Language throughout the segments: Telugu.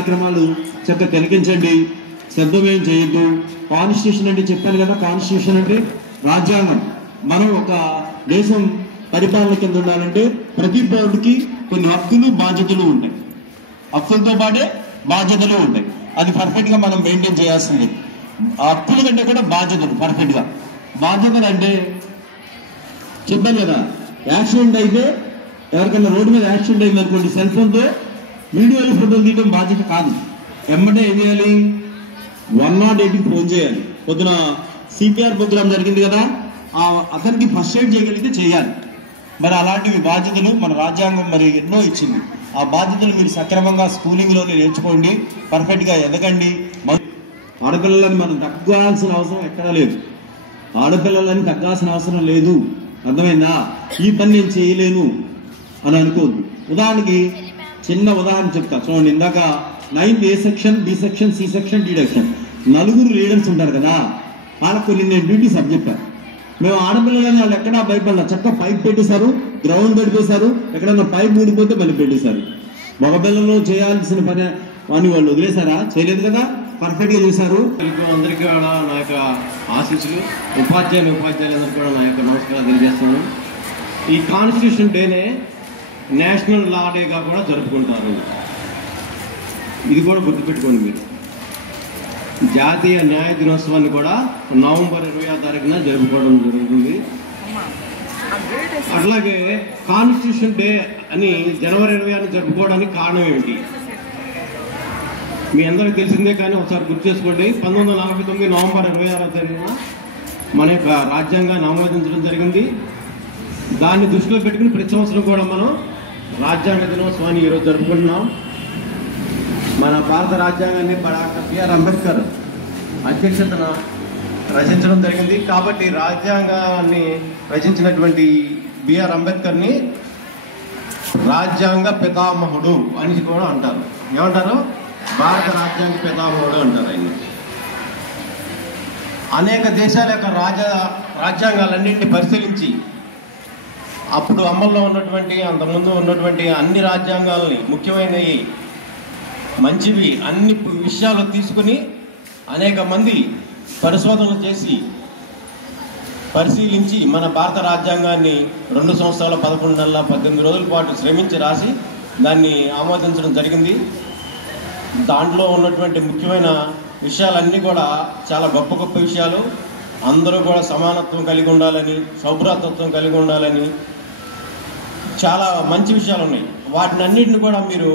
కార్యక్రమాలు చక్కగా కలిగించండి, శ్రద్ధమేం చేయొద్దు. కాన్స్టిట్యూషన్ అంటే చెప్పాను కదా, కాన్స్టిట్యూషన్ అంటే రాజ్యాంగం. మనం ఒక దేశం పరిపాలన కింద ఉండాలంటే ప్రతి పౌరుడికి కొన్ని హక్కులు బాధ్యతలు ఉంటాయి, హక్కులతో పాటే బాధ్యతలు ఉంటాయి. అది పర్ఫెక్ట్గా మనం మెయింటైన్ చేయాల్సింది. హక్కుల కంటే కూడా బాధ్యతలు పర్ఫెక్ట్గా. బాధ్యతలు అంటే చెప్పాను కదా, యాక్సిడెంట్ అయితే ఎవరికైనా రోడ్డు మీద యాక్సిడెంట్ అయింది అనుకోండి, సెల్ ఫోన్తో వీడియోలు ఫోటోలు తీయడం బాధ్యత కాదు. ఎమ్మటే ఏం చేయాలి, 108కి ఫోన్ చేయాలి. పొద్దున సిపిఆర్ ప్రోగ్రామ్ జరిగింది కదా, అతనికి ఫస్ట్ ఎయిడ్ చేయగలిగితే చేయాలి. మరి అలాంటివి బాధ్యతలు మన రాజ్యాంగం మరి ఎన్నో ఇచ్చింది. ఆ బాధ్యతలు మీరు సక్రమంగా స్కూలింగ్లోనే నేర్చుకోండి, పర్ఫెక్ట్గా ఎదగండి. ఆడపిల్లలని మనం తగ్గాల్సిన అవసరం ఎక్కడా లేదు. ఆడపిల్లలని తగ్గాల్సిన అవసరం లేదు, అర్థమైందా? ఈ పని నేను చేయలేను అని అనుకోవద్దు. ఉదాహరణకి చిన్న ఉదాహరణ చెప్తా చూడండి. ఇందాక 9th A section, B section, C section, D section 4 leaders ఉంటారు కదా, వాళ్ళకు కొన్ని నేను డ్యూటీస్ అప్ చెప్పాను. మేము ఆడపిల్లలని వాళ్ళు ఎక్కడా భయపడలా, చక్కగా పైప్ పెట్టేశారు, గ్రౌండ్ పెట్టేశారు, ఎక్కడన్నా పైప్ ఊడిపోతే మళ్ళీ పెట్టేశారు. మగపిల్లలు చేయాల్సిన పని అని వాళ్ళు వదిలేశారా? చేయలేదు కదా, పర్ఫెక్ట్గా చేశారు. అందరికీ కూడా నా యొక్క ఆశీస్సులు, ఉపాధ్యాయులందరికీ కూడా నా యొక్క నమస్కారాలు తెలియజేస్తున్నాను. ఈ కాన్స్టిట్యూషన్ డేనే నేషనల్ లా డేగా కూడా జరుపుకుంటారు. ఇది కూడా గుర్తుపెట్టుకోండి మీరు. జాతీయ న్యాయ దినోత్సవాన్ని కూడా నవంబర్ 26వ తారీఖున జరుపుకోవడం జరుగుతుంది. అట్లాగే కాన్స్టిట్యూషన్ డే అని జనవరి 26 జరుపుకోవడానికి కారణం ఏమిటి మీ అందరికీ తెలిసిందే, కానీ ఒకసారి గుర్తు చేసుకోండి. 1949 నవంబర్ 26వ తారీఖున మన యొక్క రాజ్యాంగాన్ని ఆమోదించడం జరిగింది. దాన్ని దృష్టిలో పెట్టుకుని ప్రతి సంవత్సరం కూడా మనం రాజ్యాంగ దినోత్సవాన్ని ఈరోజు జరుపుకుంటున్నాం. మన భారత రాజ్యాంగాన్ని డాక్టర్ బిఆర్ అంబేద్కర్ అధ్యక్షతన రచించడం జరిగింది. కాబట్టి రాజ్యాంగాన్ని రచించినటువంటి బిఆర్ అంబేద్కర్ని రాజ్యాంగ పితామహుడు అని కూడా అంటారు. ఏమంటారు? భారత రాజ్యాంగ పితామహుడు అంటారు ఆయన. అనేక దేశాల యొక్క రాజ్యాంగాలన్నింటినీ పరిశీలించి అప్పుడు అమల్లో ఉన్నటువంటి, అంతకుముందు ఉన్నటువంటి అన్ని రాజ్యాంగాలని, ముఖ్యమైనవి, మంచివి, అన్ని విషయాలు తీసుకుని అనేక మంది పరిశోధనలు చేసి పరిశీలించి మన భారత రాజ్యాంగాన్ని 2 సంవత్సరాల 11 నెలల 18 రోజుల పాటు శ్రమించి రాసి దాన్ని ఆమోదించడం జరిగింది. దాంట్లో ఉన్నటువంటి ముఖ్యమైన విషయాలన్నీ కూడా చాలా గొప్ప గొప్ప విషయాలు. అందరూ కూడా సమానత్వం కలిగి ఉండాలని, సౌభ్రాతత్వం కలిగి ఉండాలని చాలా మంచి విషయాలు ఉన్నాయి. వాటిని అన్నింటిని కూడా మీరు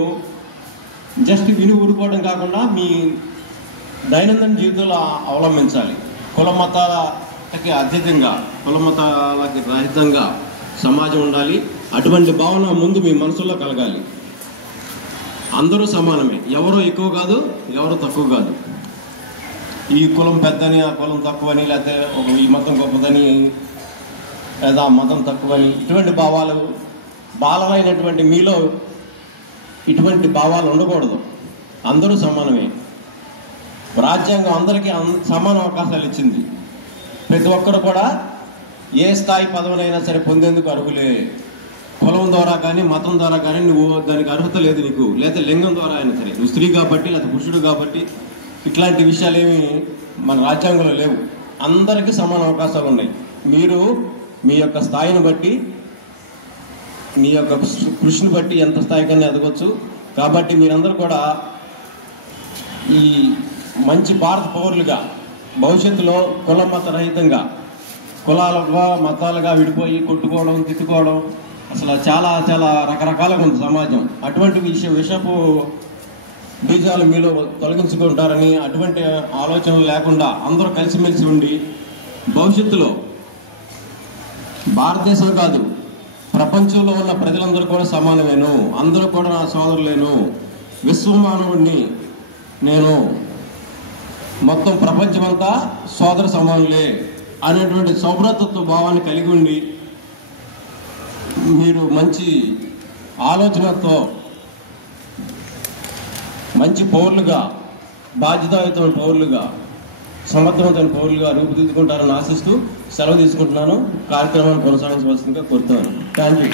జస్ట్ విని ఊరుకోవడం కాకుండా మీ దైనందిన జీవితంలో అవలంబించాలి. కుల మతాలకి అతీతంగా, కుల మతాలకి రహితంగా సమాజం ఉండాలి. అటువంటి భావన ముందు మీ మనసులో కలగాలి. అందరూ సమానమే, ఎవరో ఎక్కువ కాదు, ఎవరో తక్కువ కాదు. ఈ కులం పెద్దని, ఆ కులం తక్కువని, లేకపోతే ఈ మతం గొప్పదని, లేదా ఆ మతం తక్కువని, ఇటువంటి భావాలు, బాలమైనటువంటి మీలో ఇటువంటి భావాలు ఉండకూడదు. అందరూ సమానమే. రాజ్యాంగం అందరికీ సమాన అవకాశాలు ఇచ్చింది. ప్రతి ఒక్కరు కూడా ఏ స్థాయి పదవులైనా సరే పొందేందుకు అర్హులే. కులం ద్వారా కానీ, మతం ద్వారా కానీ నువ్వు దానికి అర్హత లేదు నీకు, లేదా లింగం ద్వారా అయినా సరే, నువ్వు స్త్రీ కాబట్టి లేదా పురుషుడు కాబట్టి, ఇట్లాంటి విషయాలు ఏమి మన రాజ్యాంగంలో లేవు. అందరికీ సమాన అవకాశాలు ఉన్నాయి. మీరు మీ యొక్క స్థాయిని బట్టి, మీ యొక్క కృషిని బట్టి ఎంత స్థాయికన్నా ఎదగొచ్చు. కాబట్టి మీరందరూ కూడా ఈ మంచి భారత పౌరులుగా భవిష్యత్తులో కుల మత రహితంగా, కులాలుగా మతాలుగా విడిపోయి కొట్టుకోవడం, తిట్టుకోవడం, అసలు చాలా చాలా రకరకాలుగా ఉంది సమాజం. అటువంటి విషపు బీజాలు మీలో తొలగించుకుంటారని, అటువంటి ఆలోచనలు లేకుండా అందరూ కలిసిమెలిసి ఉండి భవిష్యత్తులో భారతదేశం కాదు, ప్రపంచంలో ఉన్న ప్రజలందరూ కూడా సమానమేను, అందరూ కూడా నా సోదరులేను, విశ్వమానవుడిని నేను, మొత్తం ప్రపంచమంతా సోదర సమానులే అనేటువంటి సౌభ్రాతత్వ భావాన్ని కలిగి ఉండి మీరు మంచి ఆలోచనతో మంచి పౌరులుగా, బాధ్యతాయుతమైన పౌరులుగా, సమర్థవంతమైన పౌరులుగా రూపుదిద్దుకుంటారని ఆశిస్తూ సెలవు తీసుకుంటున్నాను. కార్యక్రమాన్ని కొనసాగించవలసిందిగా కోరుతున్నాను. Thank you.